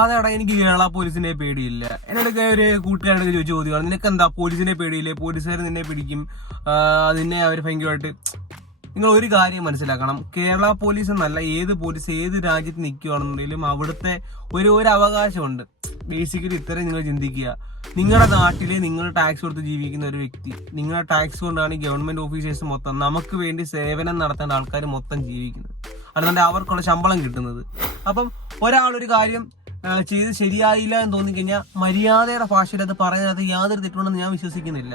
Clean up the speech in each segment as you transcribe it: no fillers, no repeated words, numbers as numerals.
അതെടാ എനിക്ക് കേരള പോലീസിനെ പേടിയില്ല. എന്നോടൊക്കെ ഒരു കൂട്ടുകാരുടെ ചോദ്യമാണ്, നിനക്ക് എന്താ പോലീസിനെ പേടിയില്ലേ, പോലീസുകാർ നിന്നെ പിടിക്കും, നിന്നെ അവർ ഭയങ്കരമായിട്ട്. നിങ്ങൾ ഒരു കാര്യം മനസ്സിലാക്കണം, കേരള പോലീസ് എന്നല്ല, ഏത് പോലീസ് ഏത് രാജ്യത്ത് നിൽക്കുകയാണെന്നുണ്ടെങ്കിലും അവിടുത്തെ ഒരു അവകാശമുണ്ട്. ബേസിക്കലി ഇത്രയും നിങ്ങൾ ചിന്തിക്കുക. നിങ്ങളുടെ നാട്ടില് നിങ്ങൾ ടാക്സ് കൊടുത്ത് ജീവിക്കുന്ന ഒരു വ്യക്തി, നിങ്ങളുടെ ടാക്സ് കൊണ്ടാണ് ഈ ഗവൺമെന്റ് ഓഫീസേഴ്സ് മൊത്തം, നമുക്ക് വേണ്ടി സേവനം നടത്തേണ്ട ആൾക്കാർ മൊത്തം ജീവിക്കുന്നത്, അല്ലാണ്ട് അവർക്കുള്ള ശമ്പളം കിട്ടുന്നത്. അപ്പം ഒരാളൊരു കാര്യം ചെയ്ത് ശരിയായില്ല എന്ന് തോന്നിക്കഴിഞ്ഞാൽ മര്യാദയുടെ ഭാഷയിൽ അത് പറയുന്നത് യാതൊരു തെറ്റുണ്ടെന്ന് ഞാൻ വിശ്വസിക്കുന്നില്ല.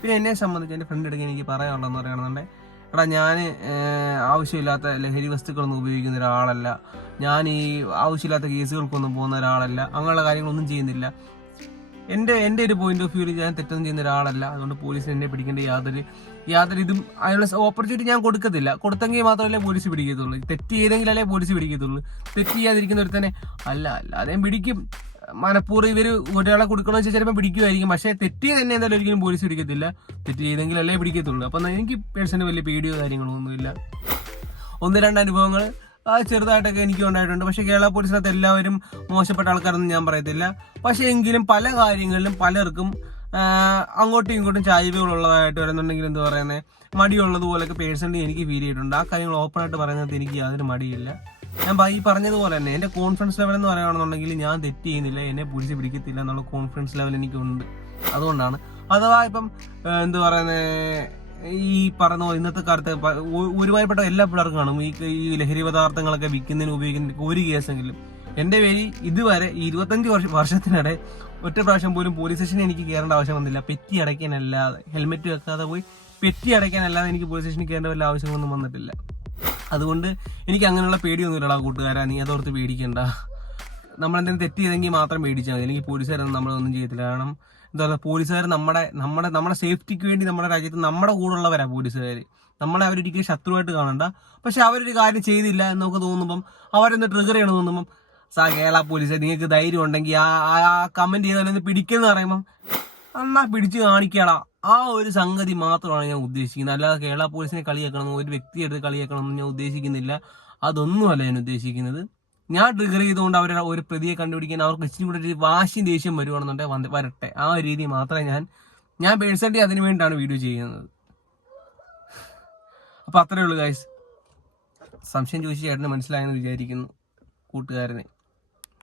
പിന്നെ എന്നെ സംബന്ധിച്ച് എൻ്റെ ഫ്രണ്ട് എടുക്കാൻ എനിക്ക് പറയാനുള്ളതെന്ന് പറയുകയാണെന്നുണ്ടെങ്കിൽ, എടാ ഞാൻ ആവശ്യമില്ലാത്ത ലഹരി വസ്തുക്കളൊന്നും ഉപയോഗിക്കുന്ന ഒരാളല്ല, ഞാൻ ഈ ആവശ്യമില്ലാത്ത കേസുകൾക്കൊന്നും പോകുന്ന ഒരാളല്ല, അങ്ങനെയുള്ള കാര്യങ്ങളൊന്നും ചെയ്യുന്നില്ല. എൻ്റെ ഒരു പോയിന്റ് ഓഫ് വ്യൂവിൽ ഞാൻ തെറ്റൊന്നും ചെയ്യുന്ന ഒരാളല്ല. അതുകൊണ്ട് പോലീസിന് എന്നെ പിടിക്കേണ്ട യാതൊരു ഇതും അതിനുള്ള ഓപ്പർച്യൂണിറ്റി ഞാൻ കൊടുക്കത്തില്ല. കൊടുത്തെങ്കിൽ മാത്രമല്ലേ പോലീസ് പിടിക്കത്തുള്ളൂ. തെറ്റ് ചെയ്തെങ്കിലല്ലേ പോലീസ് പിടിക്കത്തുള്ളൂ. തെറ്റ് ചെയ്യാതിരിക്കുന്ന ഒരു തന്നെ അല്ലാതെയും പിടിക്കും. മനഃപൂർവ്വം ഇവർ ഒരാളെ കൊടുക്കണമെന്ന് വെച്ചാൽ ചിലപ്പോൾ പിടിക്കുമായിരിക്കും, പക്ഷേ തെറ്റ് തന്നെ എന്തായാലും ഒരിക്കലും പോലീസ് പിടിക്കത്തില്ല. തെറ്റ് ചെയ്തെങ്കിലല്ലേ പിടിക്കത്തുള്ളൂ. അപ്പം എനിക്ക് പേഴ്സണൽ വലിയ പേടിയോ കാര്യങ്ങളോ ഒന്നുമില്ല. 1-2 അനുഭവങ്ങൾ ചെറുതായിട്ടൊക്കെ എനിക്ക് ഉണ്ടായിട്ടുണ്ട്. പക്ഷെ കേരള പോലീസിനകത്ത് എല്ലാവരും മോശപ്പെട്ട ആൾക്കാരൊന്നും ഞാൻ പറയത്തില്ല. പക്ഷെ എങ്കിലും പല കാര്യങ്ങളിലും പലർക്കും അങ്ങോട്ടും ഇങ്ങോട്ടും ചായ്വുകളുള്ളതായിട്ട് വരുന്നുണ്ടെങ്കിൽ എന്താ പറയുന്നത്, മടിയുള്ളതുപോലൊക്കെ പേഴ്സണലി എനിക്ക് ഫീൽ ചെയ്തിട്ടുണ്ട്. ആ കാര്യങ്ങൾ ഓപ്പൺ ആയിട്ട് പറയുന്നത് എനിക്ക് യാതൊരു മടിയില്ല. ഞാൻ ഈ പറഞ്ഞതുപോലെ തന്നെ എൻ്റെ കോൺഫിഡൻസ് ലെവൽ എന്ന് പറയുകയാണെന്നുണ്ടെങ്കിൽ ഞാൻ തെറ്റ് ചെയ്യുന്നില്ല, എന്നെ പോലീസ് പിടിക്കത്തില്ല എന്നുള്ള കോൺഫിഡൻസ് ലെവൽ എനിക്കുണ്ട്. അതുകൊണ്ടാണ്. അഥവാ ഇപ്പം എന്താ പറയുന്നത്, ഈ പറഞ്ഞ ഇന്നത്തെ കാലത്ത് ഒരുമാതിരിപ്പെട്ട എല്ലാ പിള്ളേർക്കും കാണും ഈ ലഹരി പദാർത്ഥങ്ങളൊക്കെ വിൽക്കുന്നതിന് ഉപയോഗിക്കുന്ന ഒരു കേസെങ്കിലും. എൻ്റെ പേര് ഇതുവരെ 25 വർഷത്തിനിടെ ഒറ്റ പ്രാവശ്യം പോലും പോലീസ് സ്റ്റേഷനിൽ എനിക്ക് കയറേണ്ട ആവശ്യം വന്നില്ല. പെറ്റി അടയ്ക്കാനല്ലാതെ, ഹെൽമെറ്റ് വെക്കാതെ പോയി പെറ്റി അടയ്ക്കാനല്ലാതെ എനിക്ക് പോലീസ് സ്റ്റേഷനിൽ കയറേണ്ട വല്ല ആവശ്യമൊന്നും വന്നിട്ടില്ല. അതുകൊണ്ട് എനിക്ക് അങ്ങനെയുള്ള പേടിയൊന്നുമില്ലടാ കൂട്ടുകാരാ, നീ അതോർത്ത് പേടിക്കണ്ട. നമ്മളെന്തെങ്കിലും തെറ്റ് ചെയ്തെങ്കിൽ മാത്രം പേടിച്ചാൽ മതി. അല്ലെങ്കിൽ പോലീസുകാരൊന്നും നമ്മളൊന്നും ചെയ്യത്തില്ല. കാരണം എന്താ പറയുക, പോലീസുകാർ നമ്മുടെ സേഫ്റ്റിക്ക് വേണ്ടി നമ്മുടെ രാജ്യത്ത് നമ്മുടെ കൂടെ ഉള്ളവരാ പോലീസുകാർ. നമ്മളെ അവരൊരിക്കലും ശത്രുവായിട്ട് കാണണ്ട. പക്ഷെ അവരൊരു കാര്യം ചെയ്തില്ല എന്നൊക്കെ തോന്നുമ്പം, അവരെന്ത് ട്രിഗർ ചെയ്യണമെന്ന് തോന്നുമ്പം, കേരള പോലീസ് നിങ്ങൾക്ക് ധൈര്യം ഉണ്ടെങ്കിൽ ആ കമന്റ് ചെയ്താലൊന്ന് പിടിക്കെന്ന് പറയുമ്പം എന്നാ പിടിച്ച് കാണിക്കടാ. ആ ഒരു സംഗതി മാത്രമാണ് ഞാൻ ഉദ്ദേശിക്കുന്നത്. അല്ലാതെ കേരള പോലീസിനെ കളിയാക്കണം, ഒരു വ്യക്തിയെടുത്ത് കളിയാക്കണം എന്ന് ഞാൻ ഉദ്ദേശിക്കുന്നില്ല. അതൊന്നുമല്ല ഞാൻ ഉദ്ദേശിക്കുന്നത്. ഞാൻ ട്രിഗർ ചെയ്തുകൊണ്ട് അവരെ ഒരു പ്രതിയെ കണ്ടുപിടിക്കാൻ അവർക്ക് ഇച്ചിരി കൂടെ ഒരു വാശിയും ദേഷ്യം വരുവാണെന്നുണ്ടെങ്കിൽ വരട്ടെ. ആ ഒരു രീതി മാത്രമേ ഞാൻ പേഴ്സണലി അതിനു വേണ്ടിയിട്ടാണ് വീഡിയോ ചെയ്യുന്നത്. അപ്പൊ അത്രേ ഉള്ളൂ ഗൈസ്. സംശയം ചോദിച്ച ചേട്ടന് മനസ്സിലായെന്ന് വിചാരിക്കുന്നു കൂട്ടുകാരനെ.